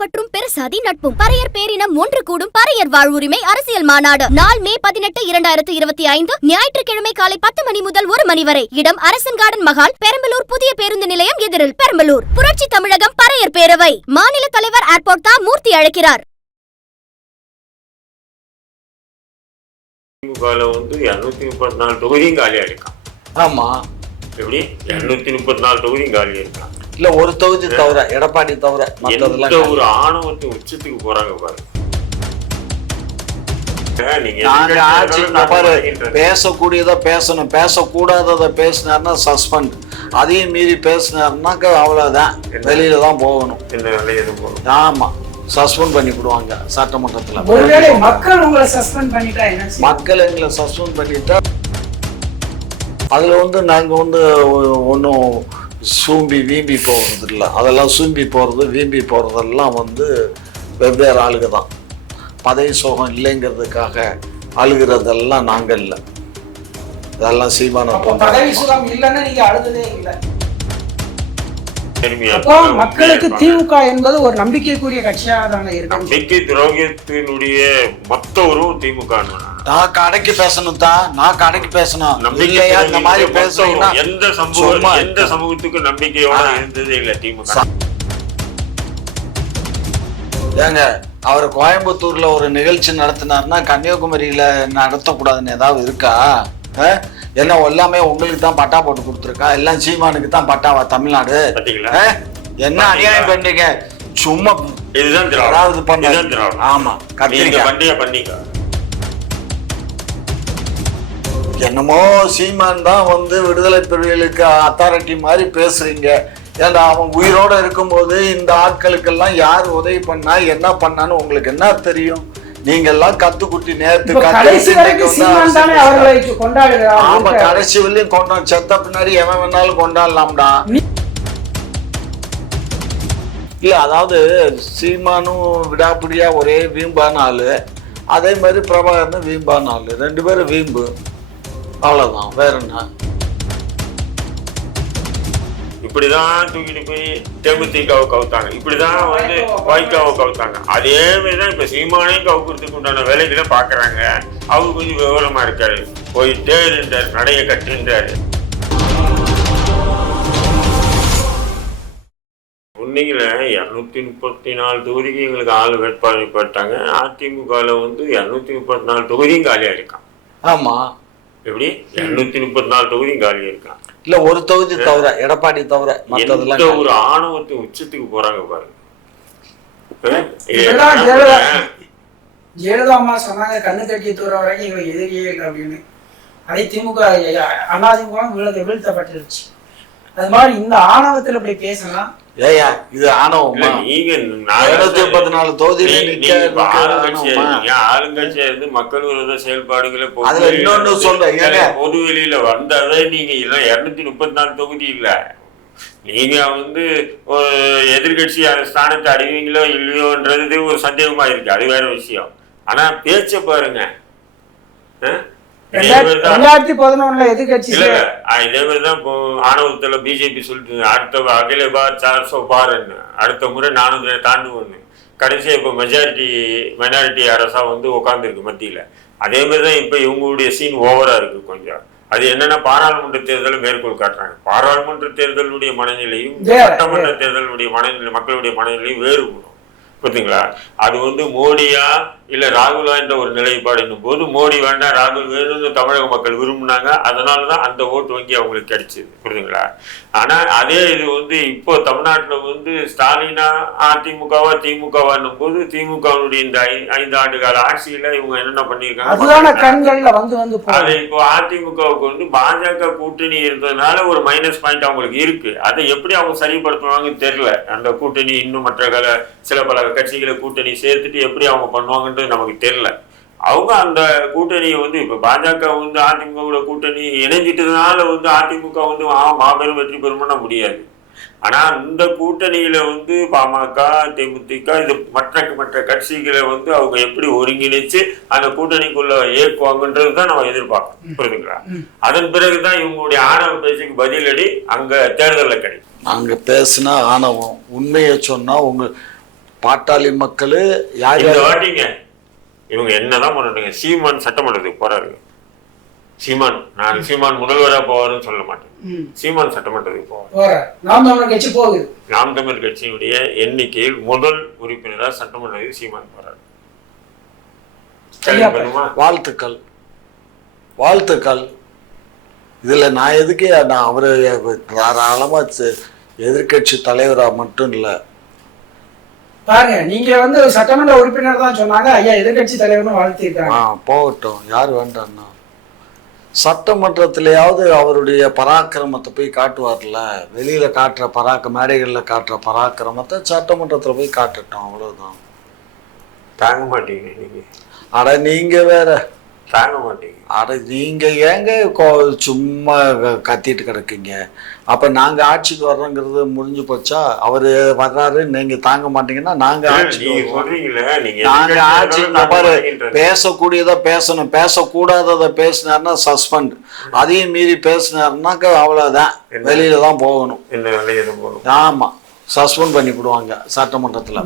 பற்றும் பெருசாதி நட்பும் பறையர் பேரினம் ஒன்று கூடும் பறையர் வாழ்வுரிமை அரசியல் மாநாடு நாள் மே 18, 2025 ஞாயிற்றுக்கிழமை காலை 10 மணி முதல் 1 மணி வரை. இடம் அரசன் கார்டன் மகால், பெரம்பலூர் புதிய பேருந்து நிலையம் எதிரில், பெரம்பலூர். புரட்சி தமிழகம் பறையர் பேரவை மாநில தலைவர் ஏர்போர்ட் தா மூர்த்தி அழைக்கிறார். வந்து 234 தொகுதியும் காலியா இருக்கான். ஆமா, எப்படி 234 தொகுதியும் காலியா இருக்கான். இல்ல ஒரு தொகுதி தவிர, எடப்பாடி தவிர எந்த ஒரு ஆணவத்தின் உச்சத்துக்கு போறாங்க பாரு. பேசக்கூடியதை பேசணும், பேசக்கூடாததை பேசினார்னா சஸ்பெண்ட். அதையும் மீறி பேசினார்னாக்க அவ்வளவுதான், வெளியில தான் போகணும். ஆமா, சஸ்பெண்ட் பண்ணி விடுவாங்க சட்டமன்றத்துல. ஒருவேளை மக்கள் உங்களை சஸ்பெண்ட் பண்ணிட்டா என்ன? மக்கள் எங்களை சஸ்பெண்ட் பண்ணிட்டா அதுல நாங்க ஒன்றும் சூம்பி வீம்பி போகிறது இல்லை. அதெல்லாம் சூம்பி போகிறது வீம்பி போகிறதெல்லாம் வெவ்வேறு ஆளுக தான். பதவி சோகம் இல்லைங்கிறதுக்காக அழுகிறதெல்லாம் நாங்கள் இல்லை. அதெல்லாம் சீமான பதவி சுகம் இல்லைன்னா நீங்க அழுததே இல்லை. மக்களுக்கு திமுக என்பது ஒரு நம்பிக்கைக்குரிய கட்சியாக தானே இருக்கு. நம்பிக்கை துரோகத்தினுடைய மொத்த உருவம் திமுக. நான் கடைக்கு பேசணும் தான், நான் கடைக்கு பேசணும். இல்லையா இந்த மாதிரி பேசுறீங்கன்னா எந்த சமூகத்துக்கு நம்பிக்கையோட இருந்ததே இல்லை திமுக. ஏங்க, அவர் கோயம்புத்தூர்ல ஒரு நிகழ்ச்சி நடத்தினார்னா கன்னியாகுமரியில நடத்தக்கூடாதுன்னு ஏதாவது இருக்கா? என்ன எல்லாமே உங்களுக்கு தான் பட்டா போட்டு கொடுத்துருக்கா? எல்லாம் சீமானுக்கு தான் பட்டாவா தமிழ்நாடு? என்ன அநியாயம் பண்றீங்க? சும்மா இதுதான் பண்ண. ஆமா, என்னமோ சீமான் தான் விடுதலை புலிகளுக்கு அத்தாரிட்டி மாதிரி பேசுறீங்க. ஏன்னா அவன் உயிரோட இருக்கும்போது இந்த ஆட்களுக்கெல்லாம் யார் உதவி பண்ணா என்ன பண்ணான்னு உங்களுக்கு என்ன தெரியும்? நீங்க எல்லாம் கத்துக்குட்டி நேரத்து ஆமா, கடைசி வரையும் கொண்டாடு. செத்த பின்னாடி எவன் வேணாலும் கொண்டாடலாம்டா. இல்ல, அதாவது சீமானும் விடாப்பிடியா ஒரே வீம்பான ஆளு, அதே மாதிரி பிரபாகரனும் வீம்பான ஆளு. 2 பேரும் வீம்பு, அவ்வளவுதான், வேற என்ன. இப்படிதான் தூக்கிட்டு போய் தேமுதிகவை கவுத்தாங்க, இப்படிதான் வைகாவை கவுத்தாங்க. அதே மாதிரிதான் இப்ப சீமானையும் கவுக்கிறதுக்கு உண்டான வேலைகளை பாக்குறாங்க. அவரு கொஞ்சம் விவரமா இருக்காரு, போயிட்டே இருந்தாரு, நடைய கட்டுன்றாரு. உண்மையில 234 தொகுதிக்கு எங்களுக்கு ஆளு வேட்பாளர் போட்டாங்க. அதிமுகல 234 தொகுதியும் காலியா இருக்கான். ஆமா, எப்படி 234 தொகுதியும் காலியா இருக்கான். இல்ல ஒரு தொகுதி தவிர, எடப்பாடி தவிர எந்த ஒரு ஆணவத்தின் உச்சத்துக்கு போறாங்க பாருங்க. ஜெயலலிதா அம்மா சொன்னாங்க, கண்ணு கட்டி தூர வரைக்கும் எங்களுக்கு எதிரியே இல்லை அப்படின்னு. அதே திமுக அதிமுக வீழ்த்தப்பட்டுருச்சு. அது மாதிரி இந்த ஆணவத்துல இப்படி பேசலாம். ஏயா இது ஆணவமா? நீங்க 234 தொகுதியில ஆளுங்கட்சியா இருந்து மக்கள் விரோத செயல்பாடுகளை பொது வெளியில வந்தாவே நீங்க 234 தொகுதி இல்ல. நீங்க ஒரு எதிர்கட்சி ஸ்தானத்தை அடைவீங்களோ இல்லையோன்றது ஒரு சந்தேகமா இருக்கு, அது வேற விஷயம். ஆனா பேச்ச பாருங்க. 2011 எதிர்கட்சி இல்ல, இதே மாதிரிதான் ஆணவத்துல பிஜேபி சொல்லிட்டு அடுத்த அகில பார் 400 பார்ன்னு, அடுத்த முறை 400 தாண்டுவோன்னு. கடைசியா இப்ப மைனாரிட்டி அரசா உட்கார்ந்துருக்கு மத்தியில. அதே மாதிரிதான் இப்ப இவங்களுடைய சீன் ஓவரா இருக்கு கொஞ்சம். அது என்னன்னா, பாராளுமன்ற தேர்தலை மேற்கோள் காட்டுறாங்க. பாராளுமன்ற தேர்தலுடைய மனநிலையும் சட்டமன்ற தேர்தலுடைய மனநிலை, மக்களுடைய மனநிலையும் வேறுபடும். புரியுதுங்களா? அது மோடியா இல்ல ராகுலா என்ற ஒரு நிலைப்பாடு என்னும் போது, மோடி வேண்டாம் ராகுல் வேணும்னு தமிழக மக்கள் விரும்பினாங்க. அதனாலதான் அந்த ஓட்டு வங்கி அவங்களுக்கு கிடைச்சது. புரியுதுங்களா? ஆனா அதே இது இப்போ தமிழ்நாட்டுல ஸ்டாலினா அதிமுகவா திமுகவான்னும் போது, திமுகவுடைய இந்த 5 ஆண்டு கால ஆட்சியில இவங்க என்னென்ன பண்ணிருக்காங்க. அது இப்போ அதிமுகவுக்கு பாஜக கூட்டணி இருந்ததுனால ஒரு மைனஸ் பாயிண்ட் அவங்களுக்கு இருக்கு. அதை எப்படி அவங்க சரிப்படுத்துவாங்கன்னு தெரியல. அந்த கூட்டணி இன்னும் மற்ற சில பல கட்சிகளை கூட்டணி சேர்த்துட்டு எப்படி அவங்க பண்ணுவாங்கன்றது நமக்கு தெரியல. அவங்க அந்த கூட்டணியை இப்ப பாஜக அதிமுக கூட்டணி இணைஞ்சிட்டதுனால அதிமுக மாபெரும் வெற்றி பெறும்னா முடியாது. ஆனா இந்த கூட்டணியில பாமக, தேமுதிக, இது மற்ற கட்சிகளை அவங்க எப்படி ஒருங்கிணைச்சு அந்த கூட்டணிக்குள்ள இயக்குவாங்கன்றதுதான் நம்ம எதிர்பார்க்கணும். புரியுதுங்களா? அதன் பிறகுதான் இவங்களுடைய ஆணவ பேச்சுக்கு பதிலடி அங்க தேர்தலில் கிடைக்கும். அங்க பேசுனா ஆணவம், உண்மையை சொன்னா உங்க பாட்டாளி மக்கள் யார் இந்த வாட்டிங்க இவங்க என்னதான் பண்ணணுங்க. சீமான் சட்டமன்றத்துக்கு போறாரு. சீமான் முதல்வராக போவாருன்னு சொல்ல மாட்டேன். சீமான் சட்டமன்றத்துக்கு போவார். நாம் தமிழ் கட்சியினுடைய எண்ணிக்கையில் முதல் உறுப்பினராக சட்டமன்றத்துக்கு சீமான் போறாரு. வாழ்த்துக்கள். இதுல நான் எதுக்கு நான் அவரு தாராளமா எதிர்கட்சி தலைவரா மட்டும் இல்ல பாருங்க, நீங்க சட்டமன்ற உறுப்பினர் தான் சொன்னாங்க, ஐயா எதிர்கட்சி தலைவர்னு வாழ்த்திருக்காங்க. போகட்டும், யார் வேண்டாம்னா சட்டமன்றத்திலேயாவது அவருடைய பராக்கிரமத்தை போய் காட்டுவார்ல. வெளியில காட்டுற மேடைகள்ல காட்டுற பராக்கிரமத்தை சட்டமன்றத்துல போய் காட்டட்டும், அவ்வளவுதான். தாங்க மாட்டீங்க நீங்க. அட நீங்க வேற தாங்க மாட்டீங்க. அட நீங்க ஏங்க சும்மா கத்திட்டு கிடக்கீங்க? அப்ப நாங்க ஆட்சிக்கு வர்றோங்கிறது முடிஞ்சு போச்சா? அவரு வர்றாரு, நீங்க தாங்க மாட்டீங்கன்னா நாங்க ஆட்சிக்கு பேசக்கூடியதை பேசணும், பேசக்கூடாததை பேசினாருன்னா சஸ்பெண்ட், அதையும் மீறி பேசினாருன்னாக்க அவ்வளவுதான், வெளியில தான் போகணும். ஆமா, சஸ்பெண்ட் பண்ணிவிடுவாங்க சட்டமன்றத்துல.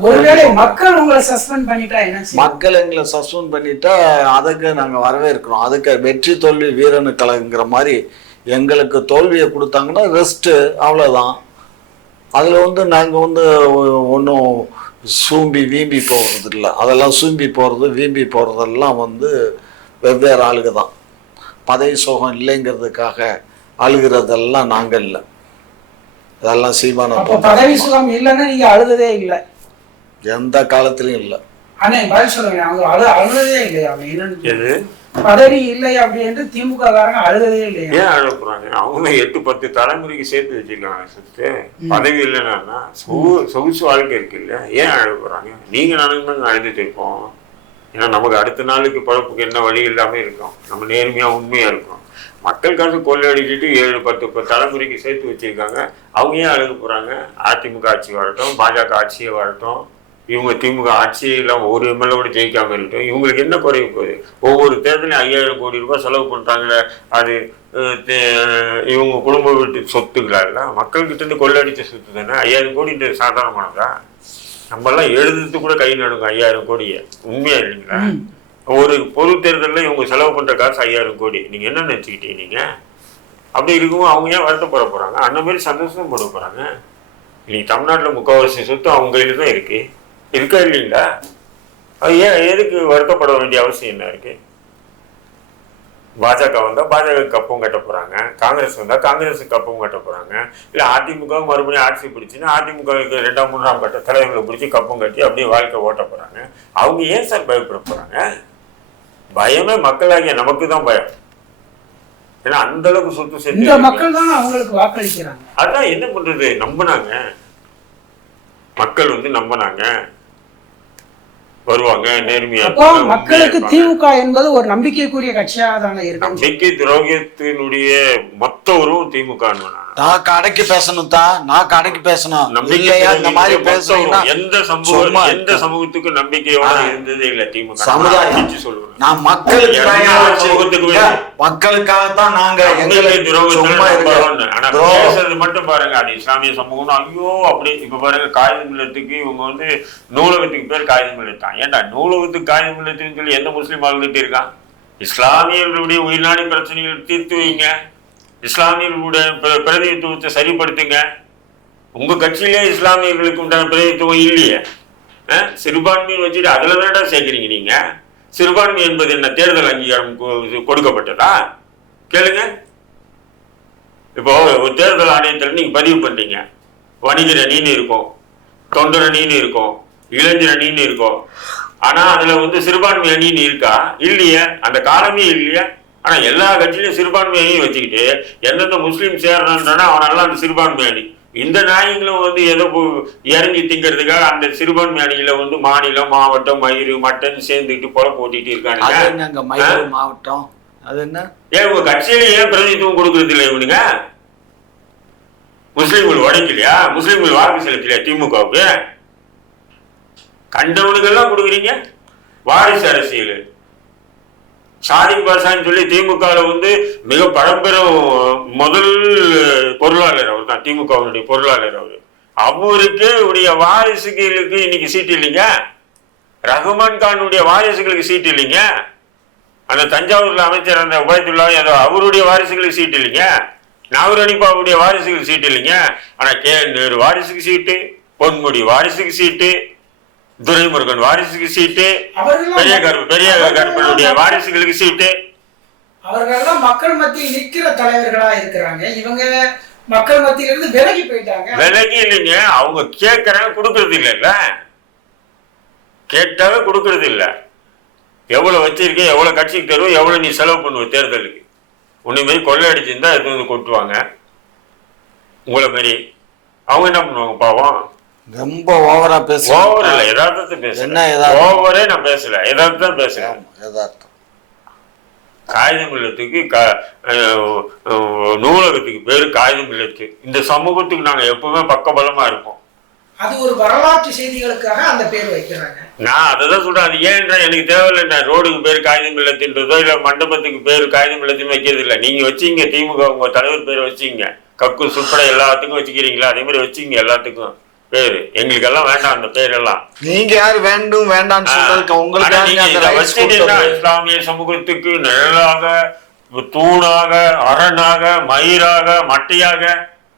மக்கள் உங்களை சஸ்பெண்ட் பண்ணிட்டா என்ன? மக்கள் எங்களை சஸ்பெண்ட் பண்ணிட்டா அதுக்கு நாங்க வரவேற்கிறோம். அதுக்கு வெற்றி தோல்வி வீரனு கலங்குற மாதிரி எங்களுக்கு தோல்வியை கொடுத்தாங்கன்னா ரெஸ்ட், அவ்வளவுதான். அதுல நாங்க ஒன்றும் சூம்பி வீம்பி போகிறது இல்லை. அதெல்லாம் சூம்பி போறது வீம்பி போறதெல்லாம் வெவ்வேறு ஆளுக தான். பதவி சோகம் இல்லைங்கிறதுக்காக அழுகிறதெல்லாம் நாங்க இல்லை. அதெல்லாம் சீமான பதவி சுகம் இல்லைன்னா நீங்க அழுததே இல்லை, எந்த காலத்திலயும் இல்லை. பதில் சொல்லுங்க, அவங்க அழுததே இல்லையா? பதவி இல்லை அப்படின்னு திமுக காரங்க அழுததே இல்லையா? ஏன் அழுக போறாங்க? அவங்க 8-10 தலைமுறைக்கு சேர்த்து வச்சிருக்காங்க. பதவி இல்லைன்னா சொகுசு வாழ்க்கை இருக்கு இல்ல, ஏன் அழுக போறாங்க? நீங்க நானும் அழுதுட்டு இருக்கோம். ஏன்னா நமக்கு அடுத்த நாளுக்கு பழப்புக்கு என்ன வழி இல்லாம இருக்கும். நம்ம நேர்மையா உண்மையா இருக்கும். மக்கள் காசு கொள்ளையடிச்சிட்டு 7-10 தலைமுறைக்கு சேர்த்து வச்சிருக்காங்க. அவங்க ஏன் அழுக போறாங்க? அதிமுக ஆட்சி வரட்டும், பாஜக ஆட்சியே வரட்டும், இவங்க திமுக ஆட்சியில ஒரு எம்எல்ஏ ஜெயிக்காம இருக்கட்டும், இவங்களுக்கு என்ன குறைய போகுது? ஒவ்வொரு தேர்தலையும் 5000 கோடி ரூபாய் செலவு பண்றாங்க. அது இவங்க குடும்ப வீட்டு சொத்துக்களா இல்ல, மக்கள்கிட்ட இருந்து கொள்ளையடிச்ச சொத்து தானே. 5000 கோடி சாதாரணமானதா? நம்மெல்லாம் எழுதுறதுக்கு கூட கை நடுங்க 5000 கோடியை. உண்மையா இல்லைங்களா? ஒரு பொது தேர்தலில் இவங்க செலவு பண்ற காசு 5000 கோடி. நீங்க என்ன நினைச்சுக்கிட்டீங்க? நீங்க அப்படி இருக்கும் அவங்க ஏன் வருத்தப்பட போறாங்க? அந்த மாதிரி சந்தோஷம் போட போறாங்க. இன்னைக்கு தமிழ்நாட்டில் 3/4 சொத்து அவங்க கையில தான் இருக்கா இல்லைங்களா? அது ஏன் எதுக்கு வருத்தப்பட வேண்டிய அவசியம் என்ன இருக்கு? பாஜக வந்தா பாஜக கப்பம் கட்ட போறாங்க, காங்கிரஸ் வந்தா காங்கிரஸுக்கு கப்பம் கட்ட போறாங்க, இல்ல அதிமுக மறுபடியும் ஆட்சி பிடிச்சுன்னா அதிமுக 2ஆம் 3ஆம் கட்ட தலைவர்களை பிடிச்சி கப்பம் கட்டி அப்படியே வாழ்க்கை ஓட்ட போறாங்க. அவங்க ஏன் சார் பயப்பட போறாங்க? பயமே மக்களாகிய நமக்கு தான் பயம். ஏன்னா அந்த அளவுக்கு சொத்து சேர்த்து மக்கள் தான் அவங்களுக்கு வாக்களிக்கிறாங்க. அதான் என்ன பண்றது? நம்பினாங்க மக்கள், நம்பினாங்க வருவாங்க, நேர்மையா. மக்களுக்கு திமுக என்பது ஒரு நம்பிக்கைக்குரிய கட்சியாக தானே இருக்கு. நம்பிக்கை துரோகத்தினுடைய மொத்த உருவம் திமுக. நான் கடைக்கு பேசணும் தான், நான் கடைக்கு பேசணும். இந்த மாதிரி பேசுறீங்கன்னா எந்த சமூகத்துக்கு நம்பிக்கையோட இருந்ததே இல்ல திமுக. சமுதாயம் சொல்லுவேன் நான் மக்களுக்காகத்தான் நாங்க பேசுறது மட்டும் பாருங்க. அது இஸ்லாமிய சமூகம் ஐயோ அப்படி. இப்ப பாருங்க, காகிதம் இல்லத்துக்கு இவங்க நூலகத்துக்கு பேர் காகிதம் இல்லத்தான். ஏன்டா நூலகத்துக்கு காகிதம் இல்லத்துன்னு சொல்லி எந்த முஸ்லீம் வாழ்ந்துட்டு இருக்கான்? இஸ்லாமியர்களுடைய உயிர்நாடி பிரச்சனைகள் தீர்த்து வைங்க, இஸ்லாமியர்களுடைய பிரதிநிதித்துவத்தை சரிப்படுத்துங்க. உங்க கட்சியிலே இஸ்லாமியர்களுக்கு உண்டான பிரதிநிதித்துவம் இல்லையே. சிறுபான்மையை வச்சுட்டு அதுல தானடா சேர்க்கிறீங்க நீங்க. சிறுபான்மை என்பது என்ன தேர்தல் அங்கீகாரம் கொடுக்கப்பட்டதா? கேளுங்க. இப்போ ஒரு தேர்தல் ஆணையத்தில் நீங்க பதிவு பண்றீங்க, வணிகர் அணின்னு இருக்கும், தொண்டர் அணின்னு இருக்கும், இளைஞர் அணின்னு இருக்கும். ஆனா அதுல சிறுபான்மை அணின்னு இருக்கா? இல்லையே, அந்த காலமே இல்லையே. ஆனா எல்லா கட்சியிலையும் சிறுபான்மை அணியும் வச்சுக்கிட்டு எந்தெந்த முஸ்லீம் சேர்றான்னா அவனெல்லாம் அந்த சிறுபான்மை அணி. இந்த நாயங்களும் ஏதோ இறங்கி திங்கிறதுக்காக அந்த சிறுபான்மை அணியில மாநிலம், மாவட்டம், மயிறு, மட்டன் சேர்ந்துக்கிட்டு பொழப்பு ஓட்டிட்டு இருக்கானுங்க. மாவட்டம் அது என்ன? ஏன் உங்க கட்சியில ஏன் பிரதிநிதித்துவம் கொடுக்கறது இல்லை இவனுங்க? முஸ்லீம்கள் உடைக்கலையா? முஸ்லீம்கள் வாக்கு செலுத்தலையா திமுகவுக்கு? கண்டவனுக்கெல்லாம் கொடுக்குறீங்க. வாரிசு அரசியல், சாதி பாசான்னு சொல்லி திமுகவில் மிக பழம்பெரும் முதல் பொருளாளர் அவர் தான். திமுகவுடைய பொருளாளர் அவர். அவருக்கு உடைய வாரிசுகளுக்கு இன்னைக்கு சீட்டு இல்லைங்க. ரஹ்மான் கானுடைய வாரிசுகளுக்கு சீட்டு இல்லைங்க. அந்த தஞ்சாவூர்ல அமைச்சர் அந்த உபயத்துல்லா ஏதோ அவருடைய வாரிசுகளுக்கு சீட்டு இல்லைங்க. நாகூர் அனிபாவுடைய வாரிசுகளுக்கு சீட்டு இல்லைங்க. ஆனா நேரு வாரிசுக்கு சீட்டு, பொன்முடி வாரிசுக்கு சீட்டு, துரைமுருகன் வாரிசுக்கு சீட்டு, பெரிய கருப்பனுடைய வாரிசுகளுக்கு சீட்டு. அவர்களெல்லாம் மக்கள் மத்தியில் நிற்கிற தலைவர்களா இருக்கிறாங்க. இவங்க மக்கள் மத்தியிலிருந்து விலகி போயிட்டாங்க. விலகி இல்லைங்க, அவங்க கேட்கறாங்க, கொடுக்கறது இல்லைல்ல. கேட்டாவே கொடுக்கறது இல்லை. எவ்வளவு வச்சிருக்க, எவ்வளவு கட்சிக்கு தருவோம், எவ்வளவு நீ செலவு பண்ணுவ தேர்தலுக்கு. உன்னை மாரி கொள்ளை அடிச்சிருந்தா எடுத்து வந்து கொட்டுவாங்க. உங்களை மாரி அவங்க என்ன பண்ணுவாங்க பாவம். ரொம்ப ஓவரா பேச. ஓவர் இல்ல, யதார்த்தத்தை பேசல. ஓவரே நான் பேசல, யதார்த்தம் பேசுறேன். யதார்த்தம். காகிதம் இல்லத்துக்கு நூலகத்துக்கு பேரு காகிதம் இல்லத்து. இந்த சமூகத்துக்கு நாங்க எப்பவுமே பக்கபலமா இருப்போம். அது ஒரு வரலாற்று செய்திகளுக்காக அந்த பேர் வைக்கிறாங்க. நான் அதான் சொல்றேன். அது ஏன்றா எனக்கு தேவையில்லை. ரோடுக்கு பேர் காகிதம் இல்லத்தின்றதோ இல்ல மண்டபத்துக்கு பேரு காகிதம் இல்லத்துன்னு வைக்கிறது இல்லை. நீங்க வச்சீங்க திமுக உங்க தலைவர் பேரை வச்சீங்க, கக்கு சுப்பட எல்லாத்துக்கும் வச்சுக்கிறீங்களா, அதே மாதிரி வச்சுங்க எல்லாத்துக்கும் பேரு. எங்களுக்கு எல்லாம் வேண்டாம் அந்த பேரெல்லாம். நீங்க யாரு வேண்டும் வேண்டாம்னு சொல்றதுக்கு உங்களுக்கு இஸ்லாமிய சமூகத்துக்கு நிழலாக, தூணாக, அரணாக, மயிராக, மட்டையாக.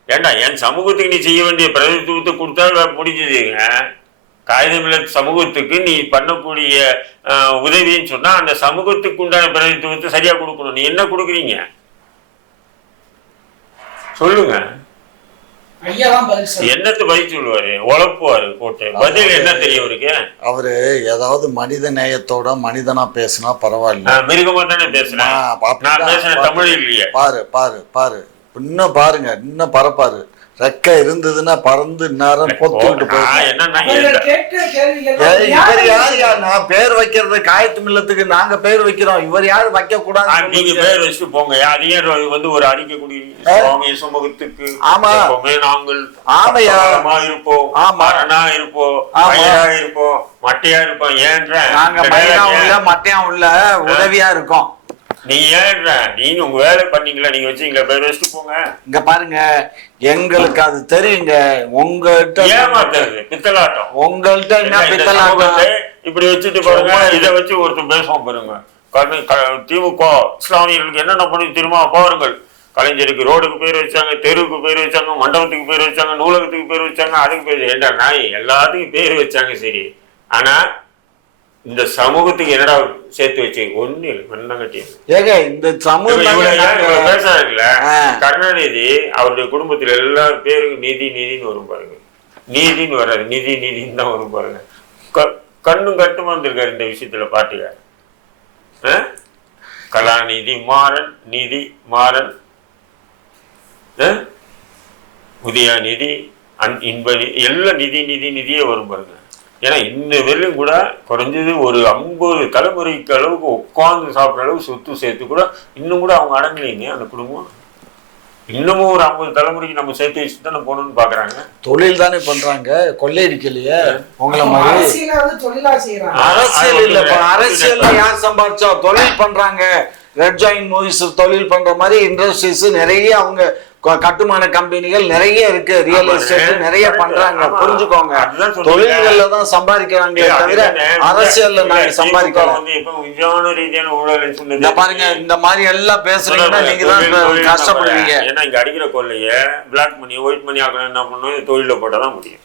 ஏண்டா என் சமூகத்துக்கு நீ செய்ய வேண்டிய பிரதித்துவத்தை கொடுத்தா முடிஞ்சதுங்க. காகிதமில்ல சமூகத்துக்கு நீ பண்ணக்கூடிய உதவின்னு சொன்னா அந்த சமூகத்துக்கு உண்டான பிரதித்துவத்தை சரியா கொடுக்கணும். நீ என்ன கொடுக்குறீங்க சொல்லுங்க. என்னத்து பதில் சொல்லுவாரு, உழப்புவாரு போட்டு. பதில் என்ன தெரியும் அவருக்கு? அவரு ஏதாவது மனித நேயத்தோட மனிதனா பேசினா பரவாயில்ல. மிருகமா தானே பேசுறேன். நான் பேசுறேன் தமிழ் இல்லையே. பாரு பாரு பாரு, இன்னும் பாருங்க, இன்னும் பரப்பாரு. ரெக்க இருந்ததுன்னா பறந்து நேரம் பொத்துக்கிட்டு போயிடும். பேர் வைக்கிறது காயத்து மில்லத்துக்கு நாங்க பேர் வைக்கிறோம், இவர் யாரு வைக்க கூடாது. நீங்க பேர் வச்சுட்டு போங்க. அதையும் வந்து ஒரு அறிக்கை கூடிய சமூகத்துக்கு நாங்கள் ஆமையா இருப்போம், மரணா இருப்போம், மயிரா இருப்போம், மட்டையா இருப்போம். ஏன்ற நாங்க மயிரா உள்ள மட்டையா உள்ள உதவியா இருக்கோம். நீங்க ஏன்ற நீங்க உங்க வேலை பண்ணீங்களா, நீங்க வச்சீங்களா, பேர் வச்சுட்டு போங்க. இங்க பாருங்க, எங்களுக்கு அது தெரியுங்க. உங்கள்கிட்ட ஏமாத்துறது பித்தலாட்டம். உங்கள்கிட்ட என்ன பித்தலாட்டம்? இப்படி வச்சுட்டு பாருங்க. இதை வச்சு ஒருத்தர் பேசுவோம் பாருங்க. திமுக இஸ்லாமியர்களுக்கு என்னென்ன பண்ணி தெரியுமா பாருங்கள். கலைஞருக்கு ரோடுக்கு பேர் வச்சாங்க, தெருவுக்கு பேர் வச்சாங்க, மண்டபத்துக்கு பேர் வச்சாங்க, நூலகத்துக்கு பேர் வச்சாங்க, அதுக்கு பேர் ஏண்டா நாய் எல்லாத்துக்கும் பேர் வச்சாங்க. சரி, ஆனா இந்த சமூகத்துக்கு என்னடா சேர்த்து வச்சு ஒண்ணு மண்ணங்கட்டி. ஏங்க இந்த சமூகம் பேசாருல்ல, கருணாநிதி அவருடைய குடும்பத்துல எல்லா பேருக்கும் நீதி நீதினு வரும் பாருங்க. நீதினு வராது, நிதி நிதின்னு தான் வரும் பாருங்க. கண்ணும் கட்டுமா இருந்திருக்காரு இந்த விஷயத்துல பாட்டுக்க. கலாநிதி மாறன், நிதி மாறன், உதயாநிதி, இன்ப எல்லாம் நிதி நிதி நிதியே வரும் பாருங்க. ஏன்னா இந்த வெள்ளையும் கூட குறைஞ்சது ஒரு 50 தலைமுறைக்கு அளவுக்கு உட்கார்ந்து சாப்பிட்ற அளவு சொத்து சேர்த்து கூட இன்னும் கூட அவங்க அடங்கலைங்க அந்த குடும்பம். இன்னமும் ஒரு 50 தலைமுறைக்கு நம்ம சேர்த்து வச்சு தானே போகணும்னு பாக்குறாங்க. தொழில் தானே பண்றாங்க, கொள்ளையடிக்கலையே உங்களை மாதிரி. அரசியல் இல்ல, அரசியல்ல யார் சம்பாதிச்சா தொழில் பண்றாங்க. ரெட் ஜாயின் மூவிஸ் தொழில் பண்ற மாதிரி இண்டஸ்ட்ரீஸ் நிறைய, அவங்க கட்டுமான கம்பெனிகள் நிறைய இருக்கு, ரியல் எஸ்டேட் நிறைய பண்றாங்க. புரிஞ்சுக்கோங்க, தொழில்கள்ல தான் சம்பாதிக்கிறாங்க தவிர அரசியல்ல நாங்க சம்பாதிக்கிறோம். பாருங்க, இந்த மாதிரி எல்லாம் பேசுறீங்கன்னா நீங்க தான் கஷ்டப்படுவீங்க. ஏன்னா இங்க அடிக்கிற கொள்ளைய பிளாக் மணி ஒயிட் மணி ஆகணும். என்ன பண்ணணும், தொழில போட்டாதான் முடியும்.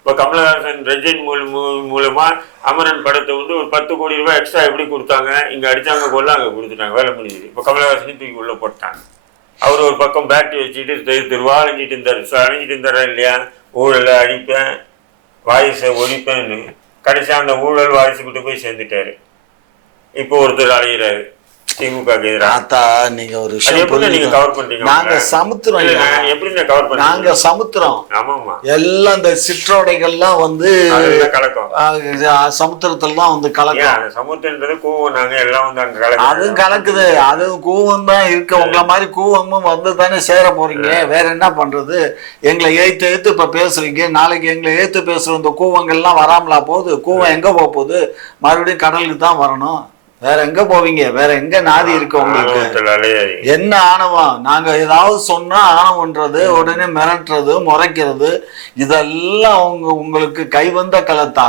இப்ப கமலஹாசன் ரெஜின் மூலமா அமரன் படத்தை வந்து ஒரு 10 கோடி ரூபாய் எக்ஸ்ட்ரா எப்படி கொடுத்தாங்க, இங்க அடிச்சாங்க கொள்ள அங்க கொடுத்துட்டாங்க, வேலை முடிஞ்சுது. இப்ப கமலஹாசனையும் தூக்கி உள்ள போட்டாங்க. அவர் ஒரு பக்கம் பேட்டரி வச்சுட்டு திருவா அழிஞ்சிட்டு இருந்தாரா இல்லையா, ஊழலை அழிப்பேன் வாரிசை ஒழிப்பேன்னு. கடைசியா அந்த ஊழல் வாரிசுக்கிட்ட போய் சேர்ந்துட்டாரு. இப்போ ஒருத்தர் அழைகிறாரு திமுக எதிராக. நீங்க ஒரு விஷயம் நீங்க கவர் பண்றீங்க. நாங்க சமுத்திரம் எப்படி கவர் பண்றீங்க? நாங்க சமுத்திரம். ஆமாமா, எல்லாம் இந்த சிற்றோடைகள்லாம் வந்து கலக்கும், சமுத்திரத்துல தான் வந்து கலக்கும். சமுத்திரன்றது கூவம், நாங்க எல்லாம் வந்து அங்க கலக்கும். அதுவும் கலக்குது, அது கூவம் தான் இருக்கு. உங்களை மாதிரி கூவமும் வந்து தானே சேர போறீங்க. வேற என்ன பண்றது? எங்களை ஏத்து இப்ப பேசுறீங்க, நாளைக்கு எங்களை ஏத்து பேசுற இந்த கூவங்கள்லாம் வராமலா போகுது. கூவம் எங்க போகுது? மறுபடியும் கடலுக்கு தான் வரணும். வேற எங்க போவீங்க? வேற எங்க நாதி இருக்கு உங்களுக்கு? என்ன ஆணவம்? நாங்க ஏதாவது சொன்னா ஆணவம்ன்றது, உடனே மிரட்டுறது, முறைக்கிறது, இதெல்லாம் உங்களுக்கு கைவந்த கலத்தா?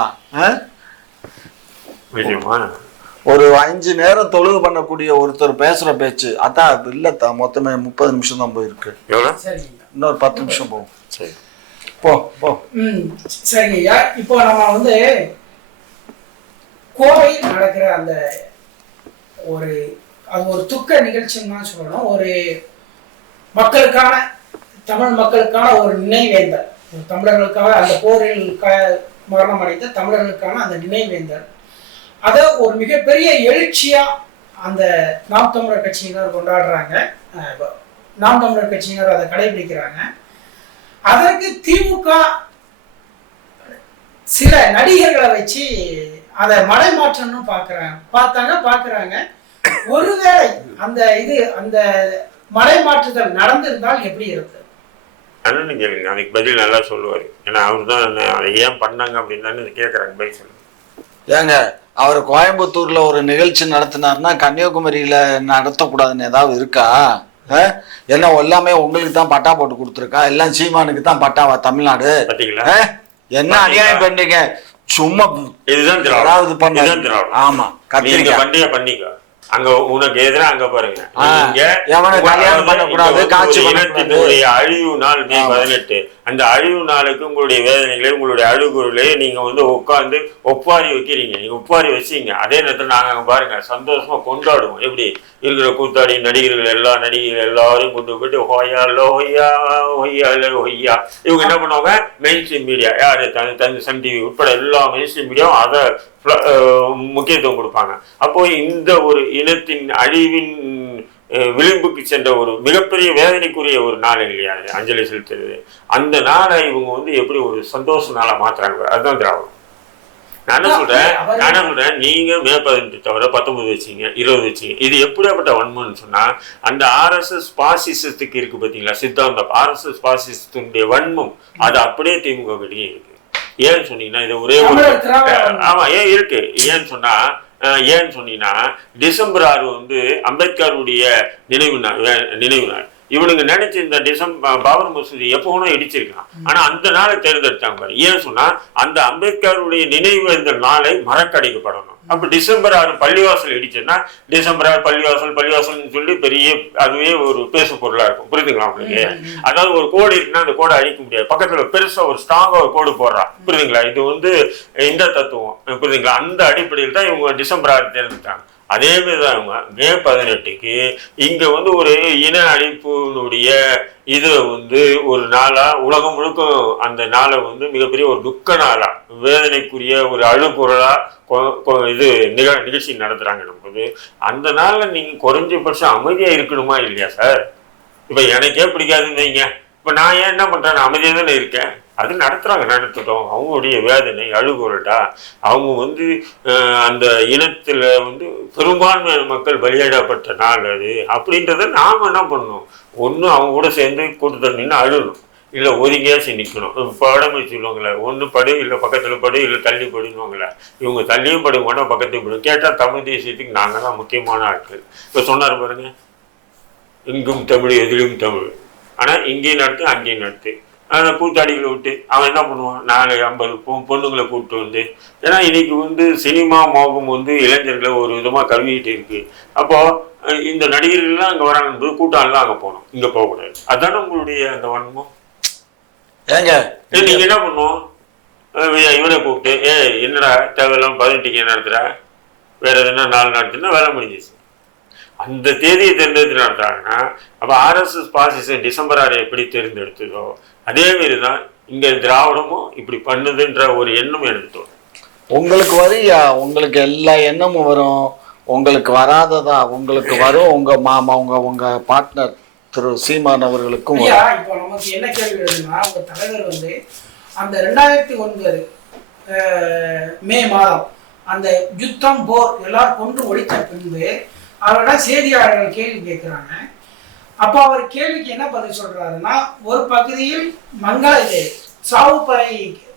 ஒரு 5 நேரம் தொழுகு பண்ணக்கூடிய ஒருத்தர் பேசுற பேச்சு அதான் இல்லத்தா. மொத்தமே 30 நிமிஷம் தான் போயிருக்கு. இன்னொரு 10 நிமிஷம் போகும். சரி போ போ. சரிங்கய்யா. இப்போ நம்ம வந்து கோவையில் நடக்கிற அந்த அது ஒரு துக்க நிகழ்ச்சின்னு தான் சொல்லணும். ஒரு மக்களுக்கான, தமிழ் மக்களுக்கான ஒரு நினைவேந்தல், தமிழர்களுக்காக அந்த போரில் மரணம் அடைந்த தமிழர்களுக்கான அந்த நினைவேந்தல், அதை ஒரு மிகப்பெரிய எழுச்சியா அந்த நாம் தமிழர் கட்சியினர் கொண்டாடுறாங்க. நாம் தமிழர் கட்சியினர் அதை கடைபிடிக்கிறாங்க. அதற்கு திமுக சில நடிகர்களை வச்சு அதை மடைமாற்றம்னு பார்க்குறாங்க. ஒருவேளை அந்த மடைமாற்றுதல் நடந்திருந்தால் எப்படி இருக்கு? அண்ணன் கேளுங்க, அதுக்கு பதில் நல்லா சொல்லுவாரு. ஏன்னா அவர் தான் அதை ஏன் பண்ணாங்க அப்படின்னு கேட்குறாங்க. பதில் சொல்லுங்க. ஏங்க, அவர் கோயம்புத்தூர்ல ஒரு நிகழ்ச்சி நடத்தினார்னா கன்னியாகுமரியில நடத்தக்கூடாதுன்னு ஏதாவது இருக்கா? என்ன எல்லாமே உங்களுக்கு தான் பட்டா போட்டு கொடுத்துருக்கா? எல்லாம் சீமானுக்கு தான் பட்டாவா தமிழ்நாடு? என்ன அநியாயம் பண்றீங்க? சும்மா இதுதான் திராவிடம். ஆமா, கத்திரிக்காய் பண்டிகை பண்ணிக்கோ. அங்க உனக்கு எதிராக அங்க பாருங்க, இனத்தினுடைய அழிவு நாள் மே 18. அந்த அழிவு நாளுக்கு உங்களுடைய வேதனைகளை, உங்களுடைய அழுகுறலை நீங்க வந்து உட்காந்து ஒப்பாரி வைக்கிறீங்க. நீங்க ஒப்பாரி வச்சீங்க. அதே நேரத்தில் நாங்க அங்க பாருங்க சந்தோஷமா கொண்டாடுவோம். எப்படி இருக்கிற கூத்தாடி நடிகர்கள் எல்லாரையும் கொண்டு போயிட்டு ஹொய்யா லோஹையா ஹொய்யா ஹொய்யா. இவங்க என்ன பண்ணுவாங்க? மெயின் ஸ்ட்ரீம் மீடியா, யாரு சன் டிவி உட்பட எல்லா மெயின் ஸ்ட்ரீம் மீடியாவும் அதை முக்கியத்துவம் கொடுப்பாங்க. அப்போ இந்த ஒரு இனத்தின் அழிவின் விளிம்புக்கு சென்ற ஒரு மிகப்பெரிய வேதனைக்குரிய ஒரு நாள் இல்லையா அஞ்சலி செலுத்துறது. அந்த நாளை இவங்க வந்து எப்படி ஒரு சந்தோஷ நாளா மாத்துறாங்க. அதுதான் திராவிடம். நான் என்ன சொல்றேன், நீங்க மே 18 தவிர 19 வச்சீங்க, 20 வச்சீங்க. இது எப்படியாப்பட்ட வன்மம்னு சொன்னா, அந்த RSS பாசிசத்துக்கு இருக்கு பாத்தீங்களா சித்தாந்தம், RSS பாசிசத்துடைய வன்மம் அது அப்படியே திமுக கிட்டே இருக்கு. ஏன்னு சொன்னீங்கன்னா இது ஒரே ஒரு ஆமா ஏன் இருக்கு. ஏன்னு சொன்னீங்கன்னா டிசம்பர் 6 வந்து அம்பேத்கருடைய நினைவு நாள். இவனுங்க நினைச்ச இந்த பாபர் மசூதி எப்போ வேணும் இடிச்சிருக்கான். ஆனா அந்த நாளை தேர்ந்தெடுத்தாங்க பாரு. ஏன்னு சொன்னா அந்த அம்பேத்கருடைய நினைவு இந்த நாளை மறக்கடிக்கப்படணும். அப்ப டிசம்பர் 6 பள்ளிவாசல் இடிச்சுன்னா டிசம்பர் 6 பள்ளிவாசல்னு சொல்லி பெரிய அதுவே ஒரு பேசு பொருளா இருக்கும். புரியுதுங்களா உங்களுக்கு? அதாவது ஒரு கோடு இருக்குன்னா அந்த கோடை அழிக்க முடியாது. பக்கத்துல பெருசா ஒரு ஸ்ட்ராங்கா ஒரு கோடு போடுறான். புரியுதுங்களா? இது வந்து இந்த தத்துவம். புரியுதுங்களா? அந்த அடிப்படையில் தான் இவங்க டிசம்பர் 6 தேர்ந்தெடுத்தாங்க. அதே மாதிரிதான் இவங்க மே 18க்கு இங்க வந்து ஒரு இன அழிப்பினுடைய இது வந்து ஒரு நாளா உலகம் முழுக்க அந்த நாளை வந்து மிகப்பெரிய ஒரு துக்க நாளா, வேதனைக்குரிய ஒரு அழுகுறலா இது நிகழ்ச்சி நடத்துறாங்க. நமக்கு அந்த நாள்ல நீங்க குறைஞ்சபட்சம் அமைதியா இருக்கணுமா இல்லையா சார்? இப்ப எனக்கே பிடிக்காதுன்னு வைங்க. இப்ப நான் ஏன் என்ன பண்றேன்? அமைதியா தானே இருக்கேன். அது நடத்தட்டும். அவங்களுடைய வேதனை அழுகுறடா. அவங்க வந்து அந்த இனத்துல வந்து பெரும்பான்மையான மக்கள் பலியிடப்பட்ட நாள் அது அப்படின்றத நாம என்ன பண்ணணும்? ஒண்ணு அவங்க கூட சேர்ந்து கூட்டத்தில் நின்று அழுகணும், இல்லை ஒதுங்கியாச்சு நிற்கணும். படம் சொல்லுவாங்களே, ஒன்று படு, இல்லை பக்கத்தில் படு, இல்லை தள்ளி படுவாங்களே. இவங்க தள்ளியும் படுக்க மாட்டோம், பக்கத்தையும் படும். கேட்டால் தமிழ் தேசியத்துக்கு நாங்கள் தான் முக்கியமான ஆட்கள். இப்போ சொன்னார் பாருங்க, இங்கும் தமிழ் எதிலும் தமிழ். ஆனால் இங்கேயும் நடத்து அங்கேயும் நடத்து. அந்த கூத்தாடிகளை விட்டு அவன் என்ன பண்ணுவான்? 450 பொண்ணுங்களை கூப்பிட்டு வந்து, ஏன்னா இன்னைக்கு வந்து சினிமா மோகம் வந்து இளைஞர்களை ஒரு விதமாக கழுவிட்டு இருக்கு. அப்போ இந்த நடிகர்கள்லாம் அங்கே வராங்க, கூட்டாளெலாம் அங்கே போகணும், இங்கே போகக்கூடாது. அதான உங்களுடைய அந்த வன்மம். ஏங்க நீங்க என்ன பண்ணுவோம்? இவனை கூப்பிட்டு என்னடா தேவையில்லாம 18க்கு நடத்துற, வேற எதுனா 4 நடத்துனா வேலை முடிஞ்சிச்சு. அந்த தேதியை தேர்ந்தெடுத்து நடத்துறாங்கன்னா அப்ப RSS பாசிசம் டிசம்பர் 6 எப்படி தேர்ந்தெடுத்ததோ அதே மாதிரிதான் இங்க திராவிடமும் இப்படி பண்ணுதுன்ற ஒரு எண்ணம் எனக்கு தோணும். உங்களுக்கு வரியா? உங்களுக்கு எல்லா எண்ணமும் வரும். உங்களுக்கு வராததா? உங்களுக்கு வரும். உங்க மாமா உங்க பார்ட்னர் திரு சீமான் அவர்களுக்கும் இப்போ நமக்கு என்ன கேள்வி வருதுன்னா, உங்க தலைவர் வந்து அந்த 2009 மே மாதம் அந்த யுத்தம் போர் எல்லாரும் கொண்டு ஒழித்த பின்பு அவரிடம் செய்தியாளர்கள் கேள்வி கேட்கிறாங்க. அப்போ அவர் கேள்விக்கு என்ன பதில் சொல்றாருன்னா, ஒரு பகுதியில் மங்கள சாவுப்பறை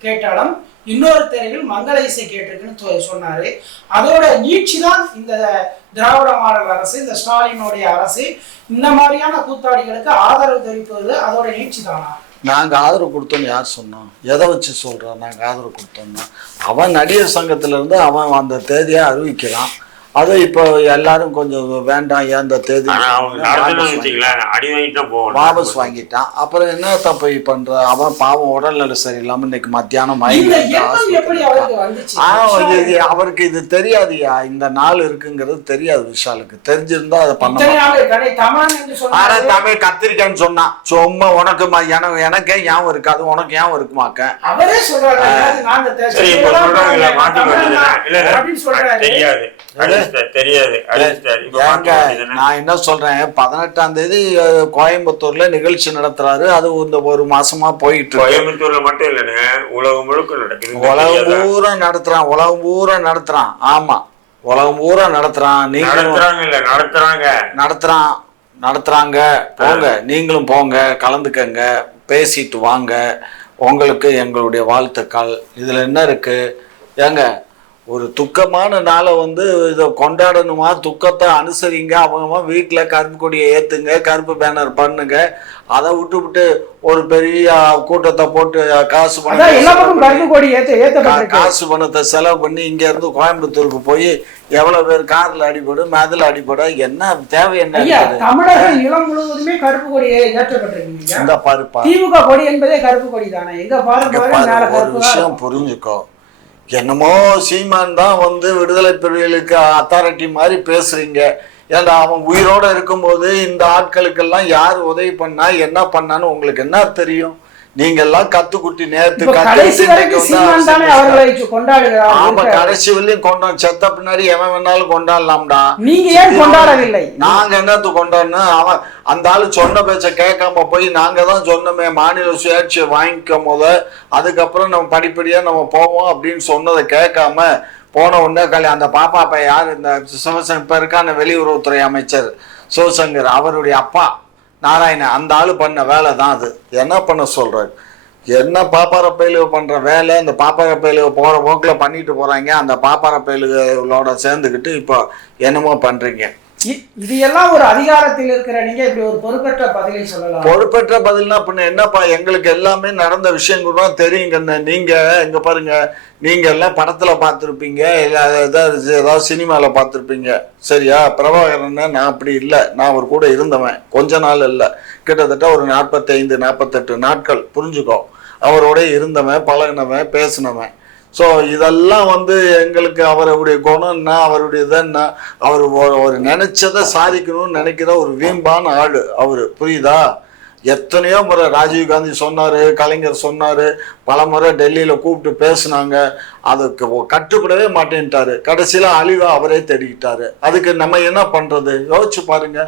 கேட்டாலும் இன்னொரு தெருவில் மங்கள இசை கேட்டிருக்குன்னு சொன்னாரு. அதோட நீட்சி தான் இந்த திராவிட மாடல் அரசு, இந்த ஸ்டாலினுடைய அரசு இந்த மாதிரியான கூத்தாடிகளுக்கு ஆதரவு தெரிவிப்பது அதோட நீட்சி தானா? நாங்க ஆதரவு கொடுத்தோம்னு யார் சொன்னோம்? எதை வச்சு சொல்றோம் நாங்க ஆதரவு கொடுத்தோம்னா? அவன் நடிகர் சங்கத்துல இருந்து அவன் அந்த தேதியை அறிவிக்கிறான். அது இப்போ எல்லாரும் கொஞ்சம் வேண்டாம், ஏன் அந்த தேதி வாபஸ் வாங்கிட்டான். அப்புறம் என்ன தப்பு பண்ற? அவன் பாவம் உடல்நல சரியில்லாம இன்னைக்கு மத்தியானம் அவருக்கு இது தெரியாதுயா, இந்த நாள் இருக்குங்கிறது தெரியாது விஷாலுக்கு. தெரிஞ்சிருந்தா அதை பண்ண. ஆனா தமிழ் கத்திரிக்கான்னு சொன்னான் சும்மா. உனக்கு எனக்கே ஏன் இருக்காது, உனக்கு ஏன் இருக்குமாக்க? நான் என்ன சொல்றேன், 18ஆம் தேதி கோயம்புத்தூர்ல நிகழ்ச்சி நடத்துறாரு. அது இந்த ஒரு மாசமா போயிட்டு கோயம்புத்தூர்ல மட்டும் இல்லைன்னு உலகம் முழுக்க நடக்குது. உலகம் பூரா நடத்துறான், உலகம் பூரா நடத்துறான். ஆமா, உலகம் பூரா நடத்துறான். நீங்க நடத்துறாங்க. போங்க, நீங்களும் போங்க, கலந்துக்கங்க, பேசிட்டு வாங்க. உங்களுக்கு எங்களுடைய வாழ்த்துக்கள். இதுல என்ன இருக்கு? ஏங்க, ஒரு துக்கமான நாளை இதை கொண்டாடணுமா? துக்கத்தை அனுசரிங்க. அவங்க வீட்டில் கருப்பு கொடியை ஏற்றுங்க, கருப்பு பேனர் பண்ணுங்க. அதை விட்டு ஒரு பெரிய கூட்டத்தை போட்டு காசு பணத்தை செலவு பண்ணி இங்க இருந்து கோயம்புத்தூருக்கு போய் எவ்வளவு பேர் கார்ல அடிபடும், மேதுல அடிபடும். என்ன தேவை? என்ன தமிழர்கள் நிலம் முழுவதுமே கருப்பு கொடியை ஏற்றப்பட்டிருக்கீங்க. இந்த பாருப்பா, திமுக கொடி என்பதே கருப்பு கொடி தானே. எங்க பாருங்க, ஒரு விஷயம் புரிஞ்சுக்கோ. என்னமோ சீமான் தான் விடுதலை புலிகளுக்கு அத்தாரிட்டி மாதிரி பேசுறீங்க. ஏன்னா அவன் உயிரோட இருக்கும்போது இந்த ஆட்களுக்கெல்லாம் யார் உதவி பண்ணா என்ன பண்ணான்னு உங்களுக்கு என்ன தெரியும்? நீங்க எல்லாம் கத்துக்குட்டி நேரத்து கடைசி வரையும் கொண்டாடும். செத்த பின்னாடி எவன் வேணாலும் கொண்டாடலாம்டா. நீங்க ஏன் கொண்டாடவில்லை? நாங்க என்னத்து கொண்டாடணும்? அவன் அந்த ஆளு சொன்ன பேச்ச கேட்காம போய் நாங்க தான் சொன்னோமே மாநில சுயாட்சியை வாங்கிக்கும் போது அதுக்கப்புறம் நம்ம படிப்படியா நம்ம போவோம் அப்படின்னு சொன்னதை கேட்காம போன உடனே அந்த பாப்பா பையன் யார்? இந்த சிவசங்கர் இப்ப இருக்கான வெளியுறவுத்துறை அமைச்சர் சிவசங்கர், அவருடைய அப்பா நாராயணன், அந்த ஆளு பண்ண வேலை தான் அது. என்ன பண்ண சொல்றாரு? என்ன பாப்பார பயிலுக பண்ற வேலை? அந்த பாப்பார பயிலுக போற போக்குல பண்ணிட்டு போறாங்க. அந்த பாப்பார பயிலுகளோட சேர்ந்துக்கிட்டு இப்போ என்னமோ பண்றீங்க. இது எல்லாம் ஒரு அதிகாரத்தில் இருக்கிற நீங்க இப்படி ஒரு பொறுப்பற்ற பதிலை சொல்லலாம். பொறுப்பற்ற பதில்னா பின்ன என்னப்பா? எங்களுக்கு எல்லாமே நடந்த விஷயங்கள் தான் தெரியுங்க. நீங்க இங்க பாருங்க, நீங்க எல்லாம் படத்துல பார்த்துருப்பீங்க, ஏதாவது சினிமால பார்த்துருப்பீங்க. சரியா? பிரபாகரன் நான் அப்படி இல்லை. நான் அவர் கூட இருந்தவன் கொஞ்ச நாள் இல்லை, கிட்டத்தட்ட ஒரு 45-48 நாட்கள். புரிஞ்சுக்கோ, அவரோட இருந்தவன், பழகினவன், பேசினவன். ஸோ இதெல்லாம் எங்களுக்கு அவருடைய குணம்னா, அவருடைய இதன்னா, அவர் ஒரு நினைச்சதை சாதிக்கணும்னு நினைக்கிற ஒரு வீம்பான ஆளு அவரு. புரியுதா? எத்தனையோ முறை ராஜீவ்காந்தி சொன்னாரு, கலைஞர் சொன்னாரு, பல முறை டெல்லியில கூப்பிட்டு பேசினாங்க. அதுக்கு கட்டுப்படவே மாட்டேன்ட்டாரு. கடைசியில அழிவா அவரே தேடிக்கிட்டாரு. அதுக்கு நம்ம என்ன பண்றது? யோசிச்சு பாருங்க.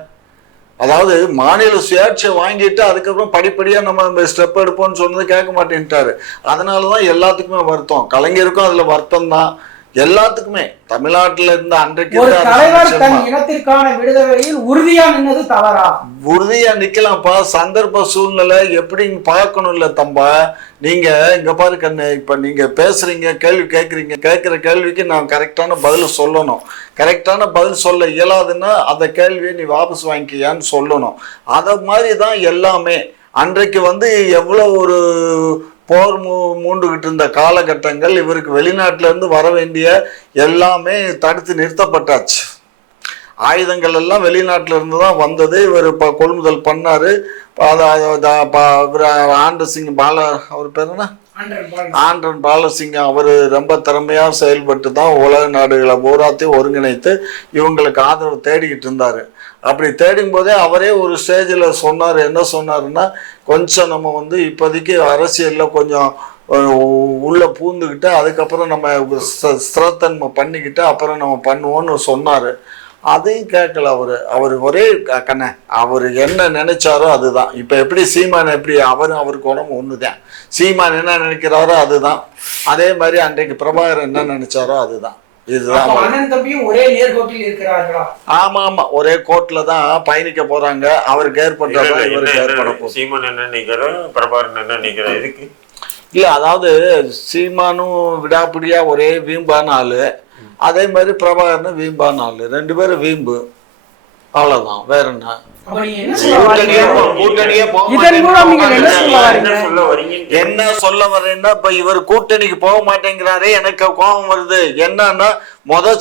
அதாவது மாநில சுயாட்சியை வாங்கிட்டு அதுக்கப்புறம் படிப்படியா நம்ம ஸ்டெப் எடுப்போம்னு சொன்னது கேட்க மாட்டேன்ட்டாரு. அதனாலதான் எல்லாத்துக்குமே வருத்தம். கலைஞருக்கும் அதுல வருத்தம் தான், எல்லாத்துக்குமே. தமிழ்நாட்டுல இருந்த அன்றைக்கு இனத்திற்கான விடுதலையில் உறுதியா நின்னது தவறா? உறுதியா நிக்கலாம்ப்பா. சந்தர்ப்ப சூழ்நிலை எப்படின்னு பார்க்கணும் இல்ல தம்பா. நீங்க இங்க பாரு கண்ணு, இப்ப நீங்க பேசுறீங்க, கேள்வி கேட்கறீங்க, கேட்கிற கேள்விக்கு நான் கரெக்டான பதில் சொல்லணும். கரெக்டான பதில் சொல்ல இயலாதுன்னா அந்த கேள்வியை நீ வாபஸ் வாங்கிக்கியான்னு சொல்லணும். அத மாதிரிதான் எல்லாமே. அன்றைக்கு எவ்வளவு ஒரு போர் மூண்டுகிட்டு இருந்த காலகட்டங்கள், இவருக்கு வெளிநாட்டுல இருந்து வர வேண்டிய எல்லாமே தடுத்து நிறுத்தப்பட்டாச்சு. ஆயுதங்கள் எல்லாம் வெளிநாட்டுல இருந்து தான் வந்தது. இவர் இப்ப கொள்முதல் பண்ணாரு. ஆண்டர் பால, அவர் பேர் என்ன? ஆண்டன் பாலசிங். அவரு ரொம்ப திறமையா செயல்பட்டு தான் உலக நாடுகளை பூராத்தையும் ஒருங்கிணைத்து இவங்களுக்கு ஆதரவு தேடிக்கிட்டு இருந்தாரு. அப்படி தேடும் போதே அவரே ஒரு ஸ்டேஜில் சொன்னார். என்ன சொன்னாருன்னா, கொஞ்சம் நம்ம இப்போதைக்கு அரசியல்ல கொஞ்சம் உள்ள பூந்துக்கிட்டு அதுக்கப்புறம் நம்ம ஸ்திரத்தன்மை பண்ணிக்கிட்டு அப்புறம் நம்ம பண்ணுவோம்னு சொன்னாரு. அதையும் கேட்கல அவரு ஒரே கண்ண அவர் என்ன நினைச்சாரோ அதுதான். இப்ப எப்படி சீமான் எப்படி அவருக்கு உடம்பு ஒண்ணுதான். சீமான் என்ன நினைக்கிறாரோ அதுதான். அதே மாதிரி அன்றைக்கு பிரபாகரன் என்ன நினைச்சாரோ அதுதான். இதுதான். ஒரே நேர்கோட்டில் இருக்கிறார்களா? ஆமா ஆமா, ஒரே கோட்ல தான் பயணிக்க போறாங்க. அவருக்கு ஏற்பட்ட இவருக்கு ஏற்பட போகுது. சீமான் என்ன நினைக்கிறோம், பிரபாகரன் என்ன நினைக்கிறோம்? இதுக்கு இல்ல அதாவது சீமானும் விடாப்பிடியா ஒரே வீம்பான ஆளு, அதே மாதிரி பிரபாகரனும் வீம்பான ஆளு, 2 பேரும் வீம்பு, அவ்வளவுதான். வேற என்ன? என்ன சொல்ல வரேன்னா, இப்ப இவர் கூட்டணிக்கு போக மாட்டேங்கிறாரே, எனக்கு கோபம் வருது. என்னன்னா,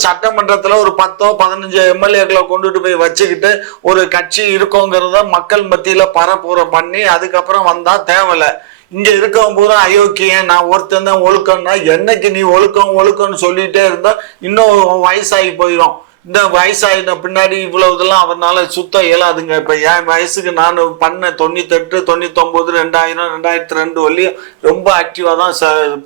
சட்டமன்றத்துல ஒரு 10-15 எம்எல்ஏக்களை கொண்டுட்டு போய் வச்சுக்கிட்டு ஒரு கட்சி இருக்கோங்கிறத மக்கள் மத்தியில பரப்புரை பண்ணி அதுக்கப்புறம் வந்தா தேவையில்ல. இங்க இருக்கவன் பூரா அயோக்கியன், நான் ஒருத்தன் தான் ஒழுக்கம்னா, என்னைக்கு நீ ஒழுக்கம்னு சொல்லிட்டே இருந்தா இன்னும் வயசாகி போயிடும். இந்த வயசாயின பின்னாடி இவ்வளவு இதெல்லாம் அவனால சுத்த இயலாதுங்க. இப்ப என் வயசுக்கு நான் பண்ண 98, 99, 2000, 2002 வரையும் ரொம்ப ஆக்டிவா தான்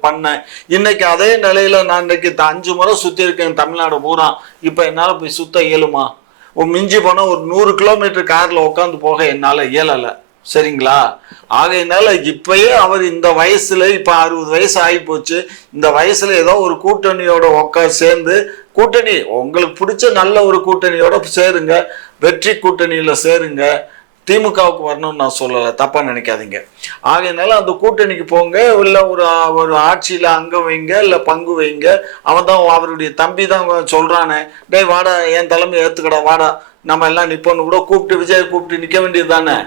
பண்ணேன். இன்னைக்கு அதே நிலையில நான் இன்னைக்கு 5 முறை சுத்தி இருக்கேன் தமிழ்நாடு பூரா. இப்ப என்னால போய் சுத்த இயலுமா? மிஞ்சி போனா ஒரு 100 கிலோமீட்டர் கார்ல உட்காந்து போக என்னால இயலலை. சரிங்களா? ஆகையினால இப்பயே அவர் இந்த வயசுல இப்ப 60 வயசு ஆகி போச்சு. இந்த வயசுல ஏதோ ஒரு கூட்டணியோட சேர்ந்து, கூட்டணி உங்களுக்கு பிடிச்ச நல்ல ஒரு கூட்டணியோட சேருங்க, வெற்றி கூட்டணியில சேருங்க. திமுகவுக்கு வரணும்னு நான் சொல்லலை, தப்பா நினைக்காதீங்க. ஆகையினால அந்த கூட்டணிக்கு போங்க, இல்ல ஒரு ஆட்சியில அங்க வைங்க, இல்ல பங்கு வைங்க. அவன் தான் அவருடைய தம்பி தான் சொல்றானே, டேய் வாடா என் தலைமை ஏத்துக்கடா வாடா நம்ம எல்லாம் நிப்போன்னு கூட கூப்பிட்டு விஜய் கூப்பிட்டு நிக்க வேண்டியது தானே.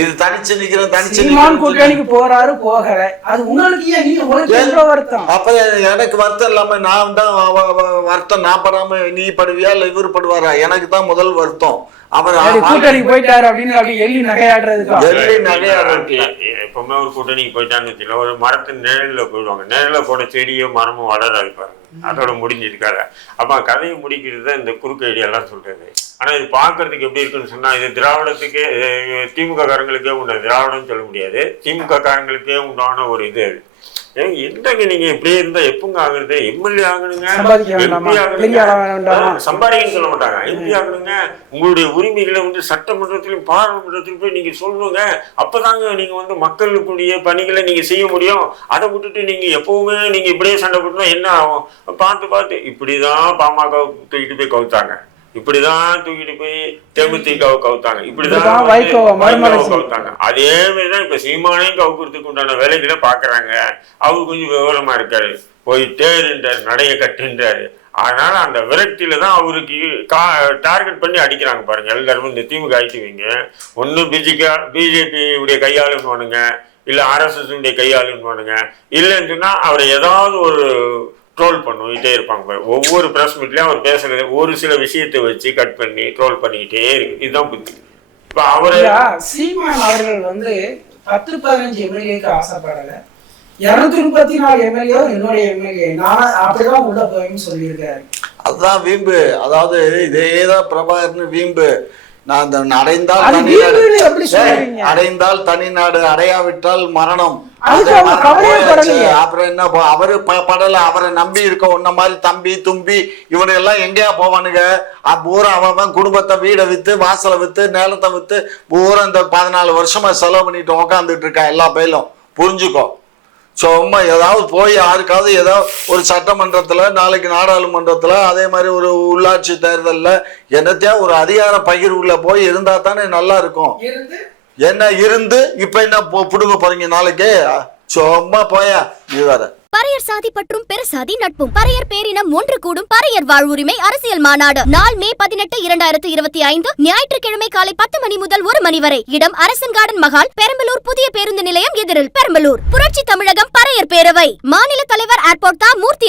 இது தனிச்சு நிக்கிறேன் கூட்டணிக்கு போறாரு போகல, அது உங்களுக்கு வருத்தம். அப்ப எனக்கு வருத்தம் இல்லாம நான் தான் வருத்தம் நான் படாம நீ படுவியா இல்ல இவரு படுவாரா? எனக்கு தான் முதல் வருத்தம். அவர் கூட்டணிக்கு போயிட்டாரு அப்படின்னு எள்ளி நகையாடுறதுக்கு எப்பவுமே ஒரு கூட்டணிக்கு போயிட்டான்னு வச்சுக்கல, ஒரு மரத்தின் நிழல்ல போயிடுவாங்க. நிழல்ல போன செடியோ மரமும் வளராது பாருங்க, அதோட முடிஞ்சிருக்காரு. அப்ப கதையை முடிக்கிறது தான் இந்த குறுக்கு ஐடியாலாம் சொல்றது. ஆனா இது பாக்குறதுக்கு எப்படி இருக்குன்னு சொன்னா, இது திராவிடத்துக்கு திமுக காரங்களுக்கே உண்டான, திராவிடம் சொல்ல முடியாது, திமுக காரங்களுக்கே உண்டான ஒரு இது. என்னங்க நீங்க இப்படியே இருந்தா எப்பங்க ஆகுறது? எம்எல்ஏ ஆகணுங்க, சம்பாதிக்கன்னு சொல்ல மாட்டாங்க, எம்பி ஆகணுங்க. உங்களுடைய உரிமைகளை சட்டமன்றத்திலும் பாராளுமன்றத்திலும் போய் நீங்க சொல்லணுங்க. அப்பதாங்க நீங்க மக்களுக்குரிய பணிகளை நீங்க செய்ய முடியும். அதை விட்டுட்டு நீங்க எப்பவுமே நீங்க இப்படியே சண்டை போட்டா என்ன ஆகும்? பார்த்து இப்படிதான் பாமக தூக்கிட்டு போய் கவுத்தாங்க, இப்படிதான் தூக்கிட்டு போய் தேமுதிகவை கவுத்தாங்க, இப்படிதான் கவுத்தாங்க. அதே மாதிரிதான் இப்ப சீமானையும் கவுக்கிறதுக்கு உண்டான வேலைகளை பாக்குறாங்க. அவரு கொஞ்சம் விவரமா இருக்காரு, போயிட்டே இருந்தாரு, நடைய கட்டுன்றாரு. அதனால அந்த விரக்தியில தான் அவருக்கு டார்கெட் பண்ணி அடிக்கிறாங்க பாருங்க எல்லாரும். இந்த திமுக ஆயிட்டுவீங்க, ஒன்னும் பிஜேபி உடைய கையாளுன்னு, இல்ல RSS உடைய கையாளுன்னு, இல்லைன்னு சொன்னா அவரை ஏதாவது ஒரு ட்ரோல் பண்ணிட்டே இருப்பாங்க. ஒவ்வொரு பிரஸ் மீட்லயும் அவர் பேசுறது ஒரு சில விஷயத்தை வச்சு கட் பண்ணி ட்ரோல் பண்ணிக்கிட்டே இருக்கு. இதுதான் புத்தி. இப்ப அவரு சீமான் அவர்கள் 10-15 எம்எல்ஏக்கு ஆசைப்படல, 234 எம்எல்ஏ என்னுடைய எம்எல்ஏ நான் அப்படிதான் உள்ள போயின்னு சொல்லியிருக்காரு. அதுதான் வீம்பு. அதாவது இதேதான் பிரபாகரன் வீம்பு. நான் அடைந்தால் தனிநாடு, அடையாவிட்டால் மரணம். அப்புறம் என்ன அவரு படல, அவரை நம்பி இருக்க உன்ன மாதிரி தம்பி தும்பி இவனு எல்லாம் எங்கேயா போவானுங்க? பூரா அவன் குடும்பத்தை வீடை வித்து வாசலை வித்து நிலத்தை வித்து பூரா இந்த 14 வருஷமா செலவு பண்ணிட்டு உக்காந்துட்டு இருக்கான் எல்லா பயிலும். புரிஞ்சுக்கோ. சும்மா ஏதாவது போய் யாருக்காவது ஏதாவது ஒரு சட்டமன்றத்துல, நாளைக்கு நாடாளுமன்றத்துல, அதே மாதிரி ஒரு உள்ளாட்சி தேர்தல்ல என்னத்தையா ஒரு அதிகார பகிர்வுல போய் இருந்தா தானே நல்லா இருக்கும். என்ன இருந்து இப்ப என்ன புடுங்க போறீங்க நாளைக்கு? சும்மா போயா நீ வேற. பறையர் சாதி பற்றும் பெருசாதி நட்பும் பறையர் பேரினம் ஒன்று கூடும் பறையர் வாழ்வுரிமை அரசியல் மாநாடு நாள் மே 18, 2025 ஞாயிற்றுக்கிழமை காலை 10 மணி முதல் 1 மணி வரை. இடம் அரசன் கார்டன் மகால், பெரம்பலூர் புதிய பேருந்து நிலையம் எதிரில், பெரம்பலூர். புரட்சி தமிழகம் பறையர் பேரவை மாநில தலைவர் ஏர்போர்ட் மூர்த்தி.